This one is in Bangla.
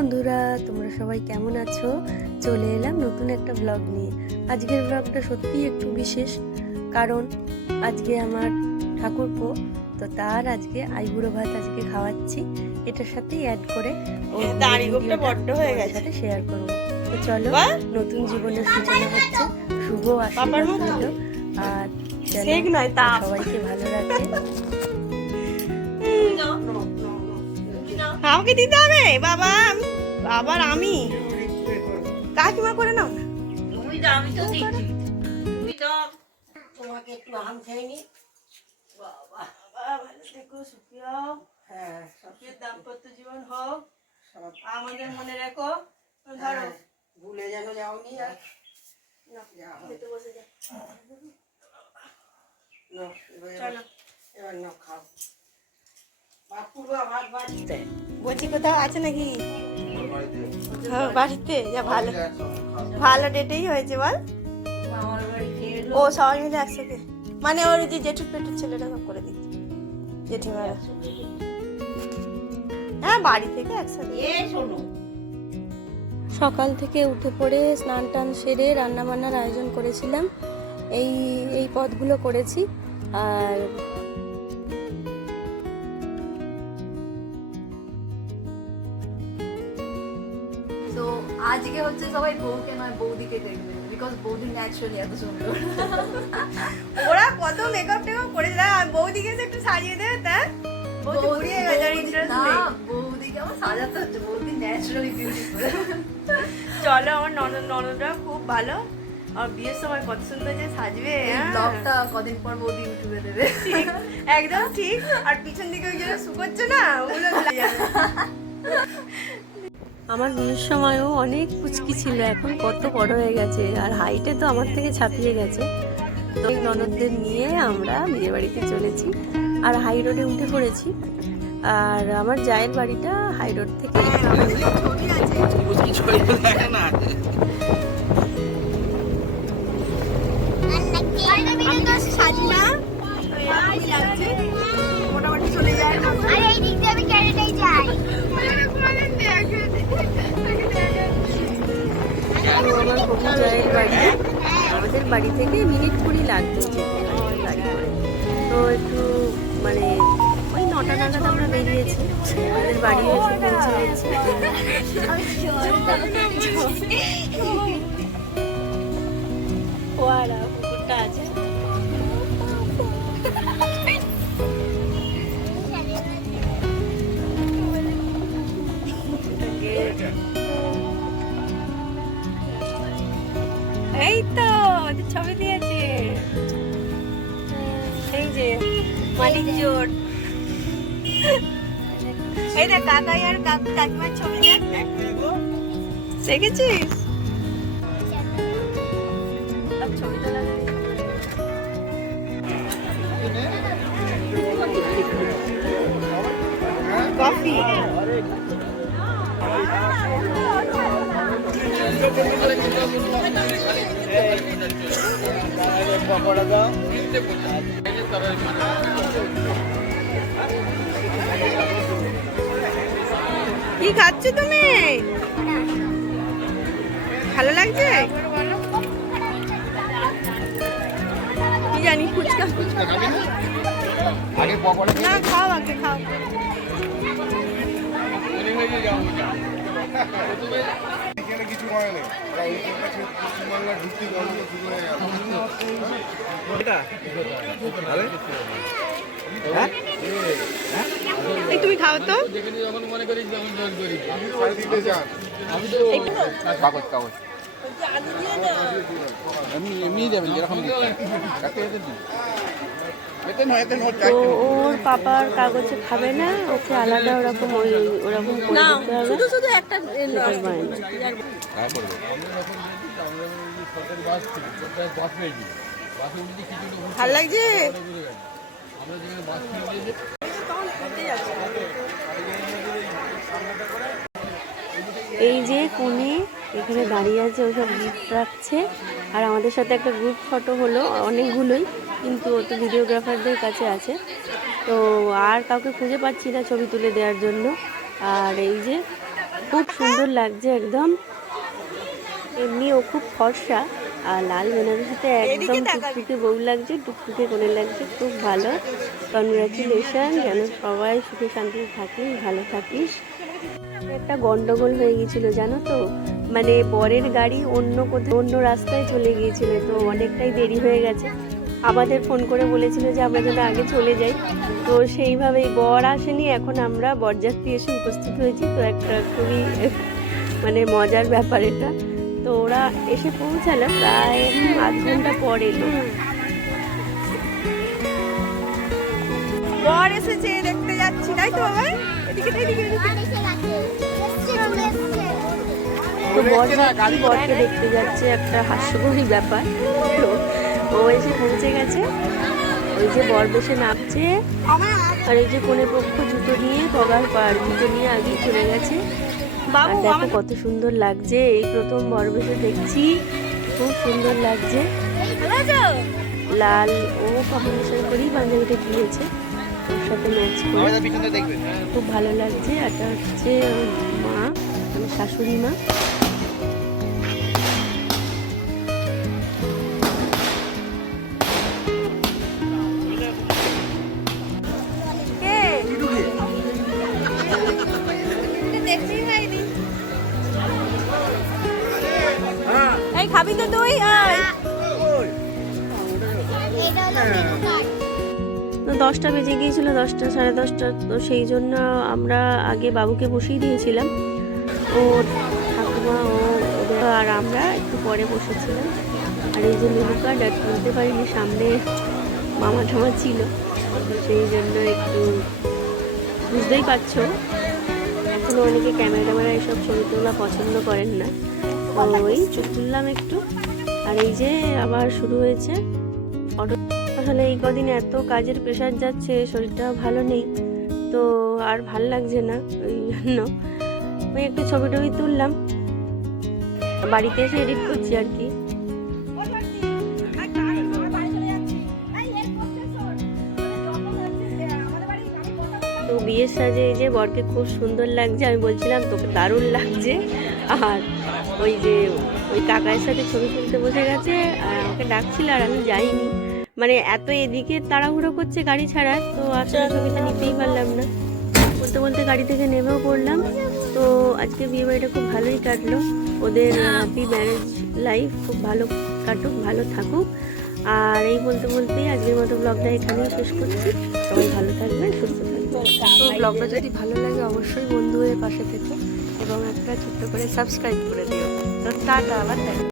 বন্ধুরা, তোমরা সবাই কেমন আছো? চলে এলাম নতুন একটা ব্লগ নিয়ে। আজকের ব্লগটা সত্যিই একটু বিশেষ, কারণ আজকে আমার ঠাকুরপো, তো তার আজকে আইবুড়ো ভাত আজকে খাওয়াচ্ছি। এটার সাথেই অ্যাড করে সাথে শেয়ার করবো। তো চলো, নতুন জীবনের সূচনা হচ্ছে, শুভ আশীর্বাদ হলো, আর সবাইকে ভালো রাখে। আমাকে দিতে হবে বাবা, আবার আমি কাকিমা করে নাও না। তুমি তো, আমি তো দিচ্ছি, তুমি তো তোমাকে একটু আম খাইনি। বাবা ভালো থেকো, সুখী হও। হ্যাঁ, সুখের দাম্পত্য জীবন হোক, আমাদের মনে রেখো। ধরো, ভুলে যেন যাওনি। আর বসে যাও, এবার নাও খাও। বলছি কোথাও আছে নাকি? বাড়িতে যা, ভালো ভালো ডেটেই হয়েছে বল। ও সবাই মিলে একসাথে, মানে ওর যে জেঠু পেটুর ছেলেটা সব করে দিচ্ছে জেঠিমারা। হ্যাঁ, বাড়ি থেকে একসাথে। সকাল থেকে উঠে পড়ে স্নান টান সেরে রান্নাবান্নার আয়োজন করেছিলাম। এই পদগুলো করেছি। আর তো আজকে হচ্ছে সবাই বউকে নয় বৌদিকে দেখবে, বিকজ বৌদি ন্যাচারালি এত সুন্দর। ওরা কত মেকআপ টেকআপ করে দেয়, আর বৌদিকে একটু সাজিয়ে দেবে। তা বৌদি পুড়িয়ে গেছে, আর ইন্টারেস্ট নেই। বৌদিকে আমার সাজাতে হচ্ছে, বৌদি ন্যাচারালি বিউটিফুল। চলো, আমার ননদরা খুব ভালো, আর বিয়ের সময় কত সুন্দর যে সাজবে। ব্লগটা কদিন পর বৌদি ইউটিউবে দেবে। ঠিক, একদম ঠিক। আর পিছন দিকে ওই যেটা শুকোচ্ছে না, ওগুলো ভুলে যাবে। আমার বিয়ের সময়ও অনেক কুচকি ছিল, এখন কত বড় হয়ে গেছে, আর হাইটে তো আমার থেকে ছাপিয়ে গেছে। তো ননদদের নিয়ে আমরা বিয়ে বাড়িতে চলেছি, আর হাই রোডে উঠে পড়েছি। আর আমার জায়ের বাড়িটা হাই রোড থেকে মোটামুটি চলে যায়। আমার হবু জায়ের বাড়ি আমাদের বাড়ি থেকে মিনিট 20 লাগবে যেতে গাড়ি করে। তো একটু মানে ওই 9টা নাগাদ আমরা বেরিয়েছি, আমাদের বাড়ি এসে পৌঁছে গেছি। ফোয়ারা পুকুরটা আছে। এই তো ছবি দিয়েছে, এই যে মালিক জোট। এই দেখ কাকাই আর কাকিমার ছবি দেখ, দেখেছিস? ছবি তোলা কফি। কি খাচ্ছ তুমি? ভালো লাগছে? কি জানি, ফুচকা না, খাও আগে খাও। কিছু হয় না, পশ্চিমবাংলা ঢুকতে গল্প শুরু হয়ে গেল। তুমি খাও তো। তো ওর পাপার কাগজে খাবে না, ওকে আলাদা ওরকম ওরকম করে দিতে হবে। শুধু একটা ভালো লাগছে। এই যে কোণে এখানে দাঁড়িয়ে আছে, ওসব গিফট রাখছে। আর আমাদের সাথে একটা গ্রুপ ফটো হলো, অনেকগুলোই, কিন্তু ও তো ভিডিওগ্রাফারদের কাছে আছে, তো আর কাউকে খুঁজে পাচ্ছি না ছবি তুলে দেওয়ার জন্য। আর এই যে খুব সুন্দর লাগছে একদম। এমনি ও খুব ফর্সা, আর লাল বেনারসিতে একদম টুকটুকে বউ লাগছে, টুকটুকে কোণে লাগছে, খুব ভালো। কনগ্রাচুলেশন, যেন সবাই সুখে শান্তিতে থাকিস, ভালো থাকিস। একটা গন্ডগোল হয়ে গিয়েছিল জানো তো, মানে বরের গাড়ি অন্য রাস্তায় চলে গিয়েছিল, তো অনেকটাই দেরি হয়ে গেছে। আমাদের ফোন করে বলেছিল যে আমরা যেন আগে চলে যাই, তো সেইভাবেই বর আসেনি, এখন আমরা বরযাত্রী এসে উপস্থিত হয়েছি। তো একটা খুবই মানে মজার ব্যাপার এটা। তো ওরা এসে পৌঁছালো প্রায় আধ ঘন্টা পর এলো। বর এসেছে, দেখতে যাচ্ছি, তাই তো বাবা? এদিকে এদিকে তো বরকে দেখতে যাচ্ছে, একটা হাস্যকরী ব্যাপার। তো ও এসে পৌঁছে গেছে, ওই যে বর বেশে নামছে, আর এই যে কোণে পক্ষ জুতো নিয়ে পগার পার জুতো নিয়ে আগেই চলে গেছে। আর দেখো কত সুন্দর লাগছে, এই প্রথম বর বেশে দেখছি, খুব সুন্দর লাগছে। লাল ও কম্বিনেশন করেই পাঞ্জাবিটা কিনেছে, ওর সাথে ম্যাচ করে খুব ভালো লাগছে। এটা হচ্ছে মা, মানে শাশুড়ি মা। এই খাবি তো তুই? তো 10টা বেজে গিয়েছিল, 10টা সাড়ে 10টা। তো সেই জন্য আমরা আগে বাবুকে বসিয়ে দিয়েছিলাম, ও ঠাকুমা ও ওদের, আর আমরা একটু পরে বসেছিলাম। আর এই যে লুলুকা ডাক তুলতে পারিনি, সামনে মামা ঠামা ছিল, সেই জন্য একটু বুঝতেই পারছো এখনও অনেকে ক্যামেরা এসব ছবি তোলা পছন্দ করেন না, তো ওই চুপ তুললাম একটু। আর এই যে আবার শুরু হয়েছে অটো। আসলে এই কদিন এত কাজের প্রেশার যাচ্ছে, শরীরটা ভালো নেই, তো আর ভাল লাগছে না, ওই জন্য ওই একটু ছবি টবি তুললাম, বাড়িতে এসে এডিট করছি আর কি। তো বিয়ের সাজে এই যে বরকে খুব সুন্দর লাগছে, আমি বলছিলাম তোকে দারুণ লাগছে। আর ওই যে ওই কাকার সাথে ছবি তুলতে বসে গেছে, আর আমাকে ডাকছিল আর আমি যাইনি, মানে এত এদিকে তাড়াহুড়ো করছে গাড়ি ছাড়ার, তো আসলে ছবিটা নিতেই পারলাম না। বলতে বলতে গাড়ি থেকে নেমেও পড়লাম। তো আজকে বিয়ে বাড়িটা খুব ভালোই কাটলো, ওদের হ্যাপি ম্যারেজ লাইফ খুব ভালো কাটুক, ভালো থাকুক। আর এই বলতে বলতেই আজকের মতো ব্লগটা এখানেই শেষ করছি। সবাই ভালো থাকবেন, সুস্থ থাকবেন। তো ব্লগটা যদি ভালো লাগে অবশ্যই বন্ধু হয়ে পাশে থেকো এবং একটা ছোট্ট করে সাবস্ক্রাইব করে দিও। তো টাটা, আবার দেখা।